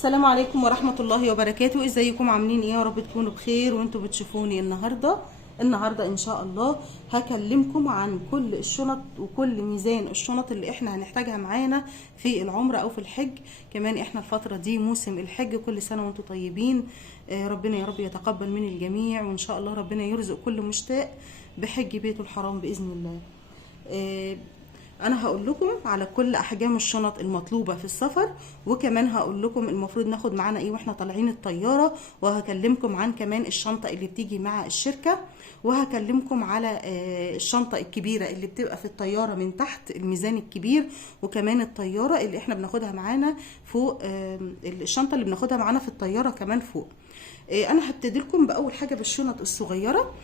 السلام عليكم ورحمة الله وبركاته. ازيكم عاملين ايه؟ يا رب تكونوا بخير وانتوا بتشوفوني النهاردة ان شاء الله هكلمكم عن كل الشنط وكل ميزان الشنط اللي احنا هنحتاجها معانا في العمرة او في الحج. كمان احنا الفترة دي موسم الحج، كل سنة وانتوا طيبين. ربنا يا رب يتقبل من الجميع، وان شاء الله ربنا يرزق كل مشتاق بحج بيته الحرام بإذن الله. انا هقول لكم على كل احجام الشنط المطلوبه في السفر، وكمان هقول لكم المفروض ناخد معانا ايه واحنا طالعين الطياره، وهكلمكم عن كمان الشنطه اللي بتيجي مع الشركه، وهكلمكم على الشنطه الكبيره اللي بتبقى في الطياره من تحت الميزان الكبير، وكمان الطياره اللي احنا بناخدها معانا فوق، الشنطه اللي بناخدها معانا في الطياره كمان فوق. انا هبتدي لكم باول حاجه بالشنط الصغيره.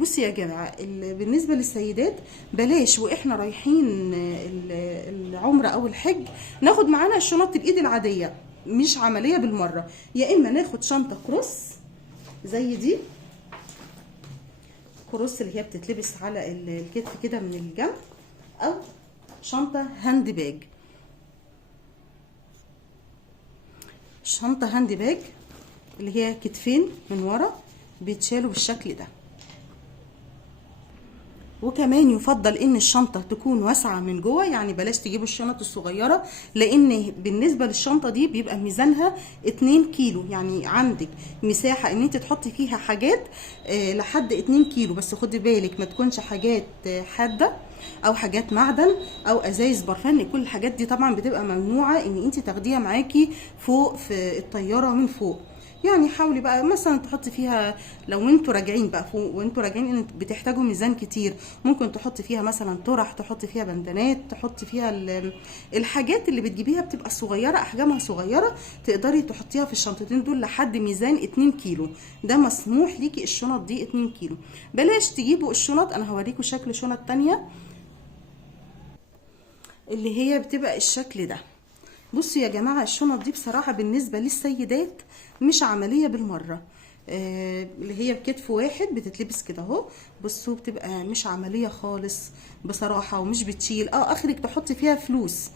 بصي يا جماعه، بالنسبه للسيدات بلاش واحنا رايحين العمره او الحج ناخد معانا الشنط الايد العاديه، مش عمليه بالمره. يا اما ناخد شنطه كروس زي دي، كروس اللي هي بتتلبس على الكتف كده من الجنب، او شنطه هاند باج. شنطه هاند باج اللي هي كتفين من ورا بيتشالوا بالشكل ده. وكمان يفضل ان الشنطه تكون واسعه من جوه، يعني بلاش تجيبوا الشنط الصغيره، لان بالنسبه للشنطه دي بيبقى ميزانها 2 كيلو، يعني عندك مساحه ان انت تحطي فيها حاجات لحد 2 كيلو. بس خدي بالك ما تكونش حاجات حاده او حاجات معدن او ازايز برفان، كل الحاجات دي طبعا بتبقى ممنوعه ان انت تاخديها معاكي فوق في الطياره من فوق. يعني حاولي بقى مثلا تحطي فيها، لو انتوا راجعين بقى فوق وانتوا راجعين ان بتحتاجوا ميزان كتير، ممكن تحطي فيها مثلا طرح، تحطي فيها بندانات، تحطي فيها الحاجات اللي بتجيبيها بتبقى صغيره، احجامها صغيره، تقدري تحطيها في الشنطتين دول لحد ميزان 2 كيلو. ده مسموح ليكي الشنط دي 2 كيلو. بلاش تجيبوا الشنط، انا هوريكم شكل شنط تانية اللي هي بتبقى الشكل ده. بصوا يا جماعه، الشنط دي بصراحه بالنسبه للسيدات مش عمليه بالمره. اللي هي بكتف واحد بتتلبس كده اهو. بصوا بتبقى مش عمليه خالص بصراحه، ومش بتشيل. اخرك تحطي فيها فلوس،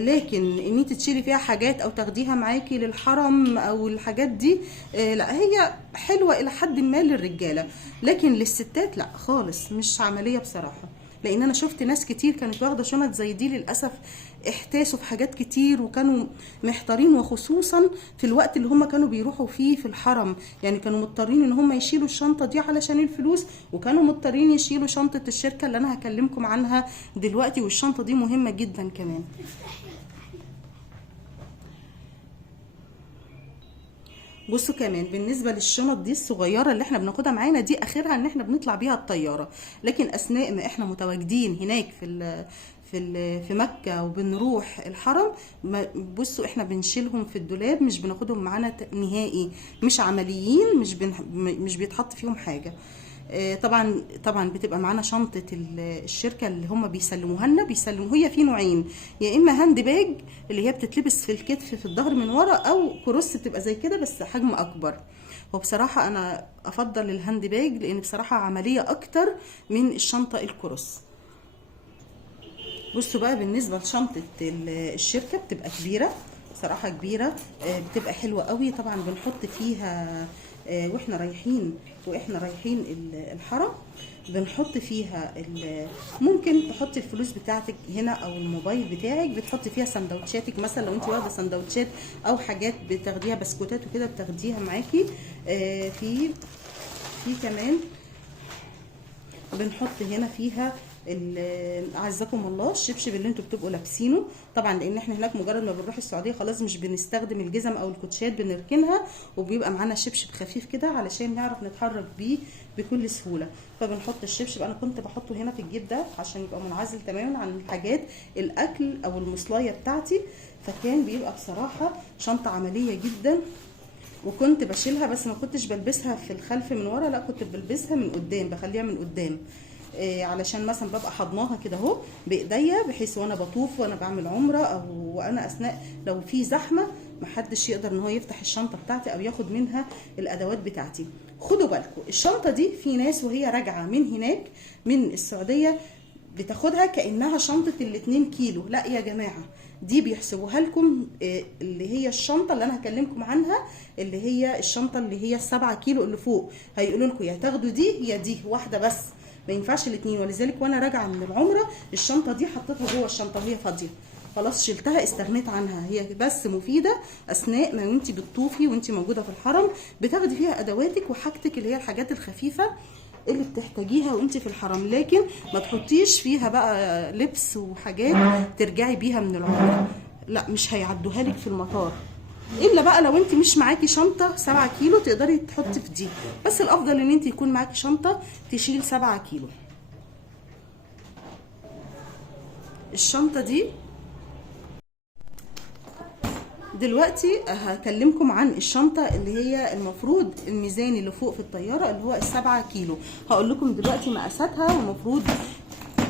لكن ان انت تشيلي فيها حاجات او تاخديها معاكي للحرم او الحاجات دي، لا، هي حلوه الى حد ما للرجاله، لكن للستات لا خالص، مش عمليه بصراحه. لان انا شفت ناس كتير كانت واخده شنط زي دي، للاسف احتاسوا في حاجات كتير وكانوا محتارين، وخصوصا في الوقت اللي هم كانوا بيروحوا فيه في الحرم. يعني كانوا مضطرين ان هم يشيلوا الشنطه دي علشان الفلوس، وكانوا مضطرين يشيلوا شنطه الشركه اللي انا هكلمكم عنها دلوقتي، والشنطه دي مهمه جدا كمان. بصوا كمان بالنسبه للشنط دي الصغيره اللي احنا بناخدها معانا دي، اخرها ان احنا بنطلع بيها الطياره، لكن اثناء ما احنا متواجدين هناك في مكه وبنروح الحرم، بصوا احنا بنشيلهم في الدولاب، مش بناخدهم معانا نهائي، مش عمليين، مش بيتحط فيهم حاجه. طبعا بتبقى معانا شنطه الشركه اللي هم بيسلموها لنا، هي في نوعين، يا اما هاند باج اللي هي بتتلبس في الكتف في الظهر من ورا، او كروس بتبقى زي كده بس حجم اكبر. وبصراحه انا افضل الهاند باج لان بصراحه عمليه اكتر من الشنطه الكروس. بصوا بقى بالنسبه لشنطه الشركه بتبقى كبيره بصراحه، كبيره، بتبقى حلوه قوي. طبعا بنحط فيها واحنا رايحين الحرم، بنحط فيها ممكن تحطي الفلوس بتاعتك هنا او الموبايل بتاعك، بتحطي فيها سندوتشاتك مثلا لو انت واخده سندوتشات او حاجات بتاخديها، بسكوتات وكده بتاخديها معاكي. في كمان بنحط هنا فيها اعزكم الله الشبشب اللي انتوا بتبقوا لابسينه، طبعا لان احنا هناك مجرد ما بنروح السعوديه خلاص مش بنستخدم الجزم او الكوتشات، بنركنها وبيبقى معانا شبشب خفيف كده علشان نعرف نتحرك بيه بكل سهوله. فبنحط الشبشب، انا كنت بحطه هنا في الجيب ده عشان يبقى منعزل تماما عن الحاجات الاكل او المصلايه بتاعتي، فكان بيبقى بصراحه شنطه عمليه جدا. وكنت بشيلها بس ما كنتش بلبسها في الخلف من ورا، لا كنت بلبسها من قدام، بخليها من قدام، علشان مثلا ببقى حضناها كده اهو بايديا، بحيث وانا بطوف وانا بعمل عمره او وانا اثناء لو في زحمه محدش يقدر ان هو يفتح الشنطه بتاعتي او ياخد منها الادوات بتاعتي. خدوا بالكم الشنطه دي في ناس وهي راجعه من هناك من السعوديه بتاخدها كانها شنطه ال2 كيلو، لا يا جماعه دي بيحسبوها لكم اللي هي الشنطه اللي انا هكلمكم عنها، اللي هي الشنطه اللي هي ال7 كيلو اللي فوق. هيقولوا لكم يا تاخدوا دي يا دي، واحده بس، ما ينفعش الاثنين. ولذلك وانا راجعه من العمره الشنطه دي حطيتها جوه الشنطه وهي فاضيه، خلاص شلتها استغنيت عنها. هي بس مفيده اثناء ما انت بتطوفي وانت موجوده في الحرم، بتاخدي فيها ادواتك وحاجتك اللي هي الحاجات الخفيفه اللي بتحتاجيها وانت في الحرم، لكن ما تحطيش فيها بقى لبس وحاجات ترجعي بيها من العمره، لا مش هيعدوها لك في المطار. الا بقى لو انت مش معاكي شنطه 7 كيلو تقدري تحطي في دي، بس الافضل ان انت يكون معاكي شنطه تشيل 7 كيلو. الشنطه دي دلوقتي هكلمكم عن الشنطه اللي هي المفروض الميزان اللي فوق في الطياره اللي هو ال7 كيلو. هقول لكم دلوقتي مقاساتها، والمفروض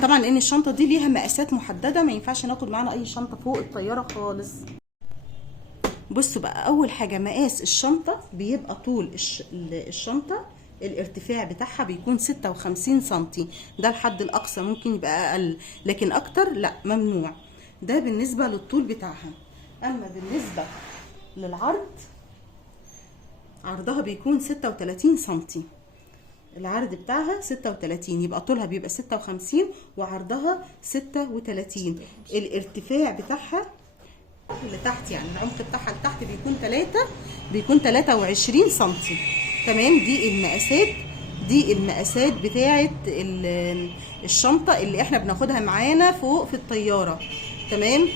طبعا ان الشنطه دي ليها مقاسات محدده، ما ينفعش ناخد معانا اي شنطه فوق الطياره خالص. بصوا بقى، اول حاجه مقاس الشنطه بيبقى طول الشنطه الارتفاع بتاعها بيكون 56 سنتي، ده الحد الاقصى، ممكن يبقى اقل لكن اكتر لا ممنوع. ده بالنسبه للطول بتاعها. اما بالنسبه للعرض، عرضها بيكون 36 سنتي، العرض بتاعها 36، يبقى طولها بيبقى 56 وعرضها 36. الارتفاع بتاعها اللي تحت، يعني العمق بتاعها لتحت بيكون 23 سنتي. تمام، دي المقاسات بتاعه الشنطه اللي احنا بناخدها معانا فوق في الطياره. تمام.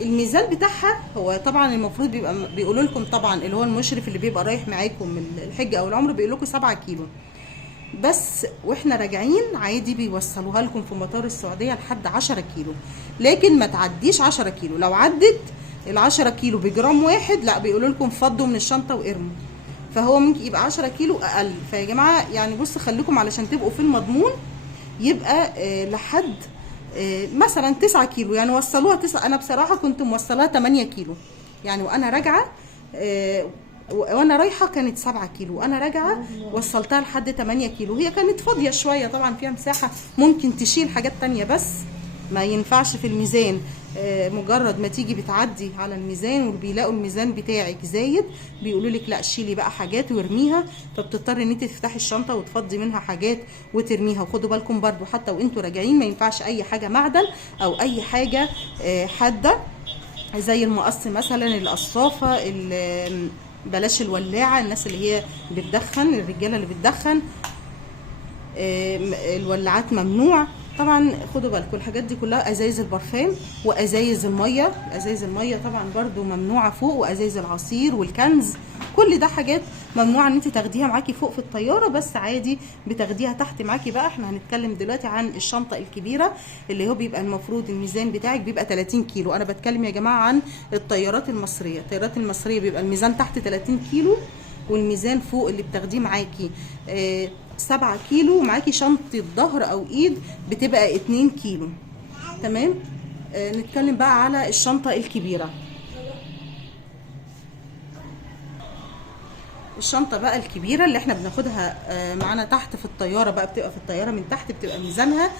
الميزان بتاعها هو طبعا المفروض بيقولوا لكم، طبعا اللي هو المشرف اللي بيبقى رايح معاكم من الحج او العمره بيقول لكم 7 كيلو بس، واحنا راجعين عادي بيوصلوها لكم في مطار السعوديه لحد 10 كيلو، لكن ما تعديش 10 كيلو. لو عدت ال10 كيلو بجرام واحد لا بيقولوا لكم فضوا من الشنطه وارموا، فهو ممكن يبقى 10 كيلو اقل. فيا جماعه يعني بصوا خليكم علشان تبقوا في المضمون، يبقى لحد مثلا 9 كيلو، يعني وصلوها 9. انا بصراحه كنت موصلاها 8 كيلو يعني، وانا راجعه وانا رايحه كانت 7 كيلو، وانا راجعه وصلتها لحد 8 كيلو. هي كانت فاضيه شويه طبعا، فيها مساحه ممكن تشيل حاجات تانية، بس ما ينفعش في الميزان. مجرد ما تيجي بتعدي على الميزان وبيلاقوا الميزان بتاعك زايد بيقولوا لك لا شيلي بقى حاجات وارميها، فبتضطري ان انت تفتحي الشنطه وتفضي منها حاجات وترميها. وخدوا بالكم برده حتى وانتوا راجعين ما ينفعش اي حاجه معدن او اي حاجه حاده زي المقص مثلا، القصافه، بلاش الولاعه، الناس اللي هي بتدخن، الرجاله اللي بتدخن الولاعات ممنوع طبعا. خدوا بالكم الحاجات دي كلها، ازايز البرفان وازايز الميه، ازايز الميه طبعا برده ممنوعه فوق، وازايز العصير والكنز، كل ده حاجات ممنوعه ان انت تاخديها معاكي فوق في الطياره، بس عادي بتاخديها تحت معاكي. بقى احنا هنتكلم دلوقتي عن الشنطه الكبيره اللي هو بيبقى المفروض الميزان بتاعك بيبقى 30 كيلو. انا بتكلم يا جماعه عن الطيارات المصريه. الطيارات المصريه بيبقى الميزان تحت 30 كيلو والميزان فوق اللي بتاخديه معاكي 7 كيلو، ومعاكي شنطه ظهر او ايد بتبقى 2 كيلو. تمام. نتكلم بقى على الشنطه الكبيره. الشنطه بقى الكبيره اللي احنا بناخدها معانا تحت في الطياره، بقى بتبقى في الطياره من تحت بتبقى ميزانها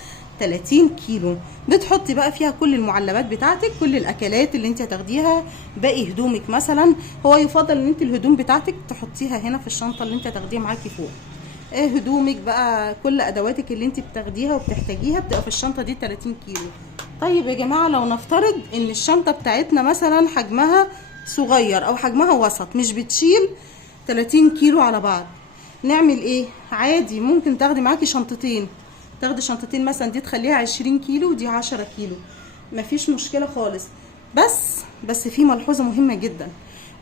30 كيلو. بتحطي بقى فيها كل المعلبات بتاعتك، كل الاكلات اللي انت هتاخديها، باقي هدومك مثلا. هو يفضل ان انت الهدوم بتاعتك تحطيها هنا في الشنطه اللي انت هتاخديها معاكي فوق. هدومك بقى كل ادواتك اللي انت بتاخديها وبتحتاجيها بتبقى في الشنطه دي 30 كيلو. طيب يا جماعه، لو نفترض ان الشنطه بتاعتنا مثلا حجمها صغير او حجمها وسط، مش بتشيل 30 كيلو على بعض، نعمل ايه؟ عادي ممكن تاخدي معاكي شنطتين، تاخدي شنطتين مثلا، دي تخليها 20 كيلو ودي 10 كيلو، مفيش مشكله خالص. بس في ملحوظه مهمه جدا،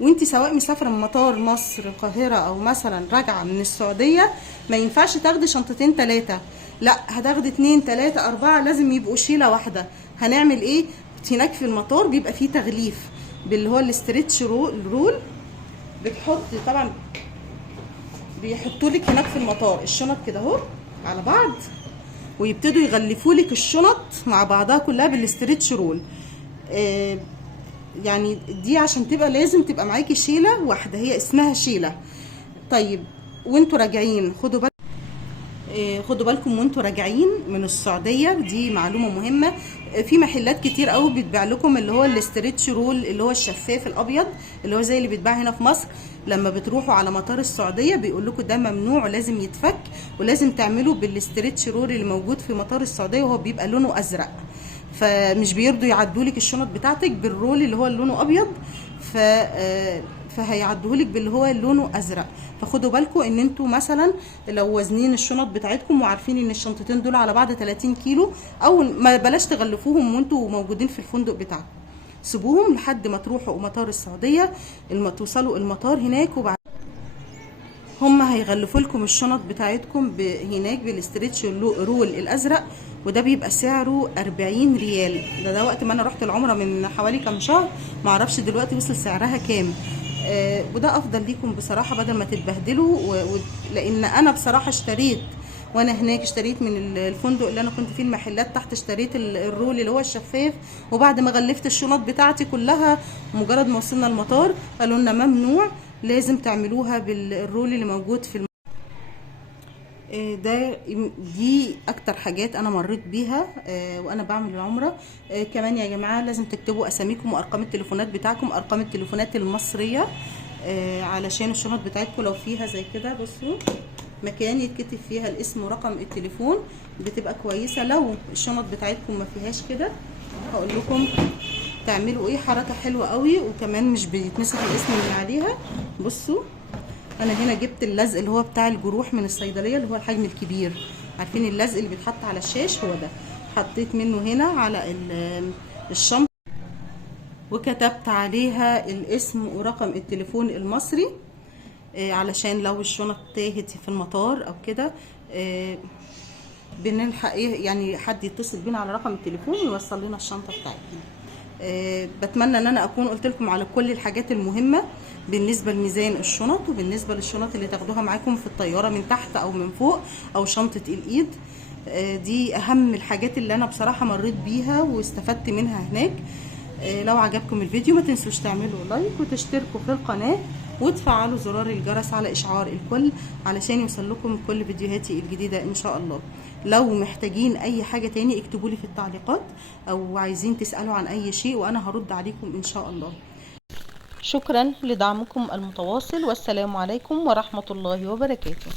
وانت سواء مسافره من مطار مصر القاهره او مثلا راجعه من السعوديه، ما ينفعش تاخدي شنطتين 3، لا هتاخدي 2 3 4، لازم يبقوا شيله واحده. هنعمل ايه؟ هناك في المطار بيبقى فيه تغليف باللي هو الاسترتش رول، بتحطي طبعا بيحطوا لك هناك في المطار الشنط كده اهو على بعض، ويبتدوا يغلفوا لك الشنط مع بعضها كلها بالاسترتش رول. يعني دي عشان تبقى لازم تبقى معاكي شيله واحده، هي اسمها شيله. طيب وانتوا راجعين خدوا بالكم خدوا بالكم وانتوا راجعين من السعوديه، دي معلومه مهمه. في محلات كتير قوي بتبيع لكم اللي هو الاستريتش رول، اللي هو الشفاف الابيض اللي هو زي اللي بيتباع هنا في مصر. لما بتروحوا على مطار السعوديه بيقول لكم ده ممنوع ولازم يتفك، ولازم تعملوا بالاستريتش رول اللي موجود في مطار السعوديه، وهو بيبقى لونه ازرق. فمش بيرضوا يعدولك الشنط بتاعتك بالرول اللي هو لونه ابيض، فهيعدهولك باللي هو لونه ازرق. فخدوا بالكم ان انتوا مثلا لو وزنين الشنط بتاعتكم وعارفين ان الشنطتين دول على بعض 30 كيلو، او ما بلاش تغلفوهم وانتوا موجودين في الفندق بتاعكم، سيبوهم لحد ما تروحوا مطار السعوديه، توصلوا المطار هناك، وبعد هم هيغلفوا لكم الشنط بتاعتكم هناك بالاستريتش رول الازرق، وده بيبقى سعره 40 ريال. ده وقت ما انا رحت العمره من حوالي كام شهر، معرفش دلوقتي وصل سعرها كام. وده افضل ليكم بصراحه بدل ما تتبهدلوا. لان انا بصراحه اشتريت وانا هناك، اشتريت من الفندق اللي انا كنت فيه المحلات تحت، اشتريت الرول اللي هو الشفاف، وبعد ما غلفت الشنط بتاعتي كلها مجرد ما وصلنا المطار قالوا لنا ممنوع، لازم تعملوها بالرول اللي موجود في دي اكتر حاجات انا مريت بيها وانا بعمل العمره. كمان يا جماعه لازم تكتبوا اساميكم وارقام التليفونات بتاعكم، ارقام التليفونات المصريه، علشان الشنط بتاعتكم لو فيها زي كده بصوا مكان يتكتب فيها الاسم ورقم التليفون بتبقى كويسه. لو الشنط بتاعتكم ما فيهاش كده هقول لكم تعملوا ايه، حركه حلوه قوي وكمان مش بيتمسح الاسم من عليها. بصوا انا هنا جبت اللزق اللي هو بتاع الجروح من الصيدليه، اللي هو الحجم الكبير، عارفين اللزق اللي بيتحط على الشاش، هو ده حطيت منه هنا على الشنطه، وكتبت عليها الاسم ورقم التليفون المصري، علشان لو الشنط تاهت في المطار او كده بنلحق يعني حد يتصل بينا على رقم التليفون ويوصل لنا الشنطه بتاعتنا. بتمنى ان انا اكون قلت لكم على كل الحاجات المهمه بالنسبه لميزان الشنط، وبالنسبه للشنط اللي تاخدوها معاكم في الطياره من تحت او من فوق، او شنطه الايد. دي اهم الحاجات اللي انا بصراحه مريت بيها واستفدت منها هناك. لو عجبكم الفيديو ما تنسوش تعملوا لايك وتشتركوا في القناه وتفعلوا زرار الجرس على اشعار الكل علشان يوصل لكم كل فيديوهاتي الجديده ان شاء الله. لو محتاجين اي حاجه تاني اكتبوا لي في التعليقات، او عايزين تسالوا عن اي شيء وانا هرد عليكم ان شاء الله. شكرا لدعمكم المتواصل، والسلام عليكم ورحمه الله وبركاته.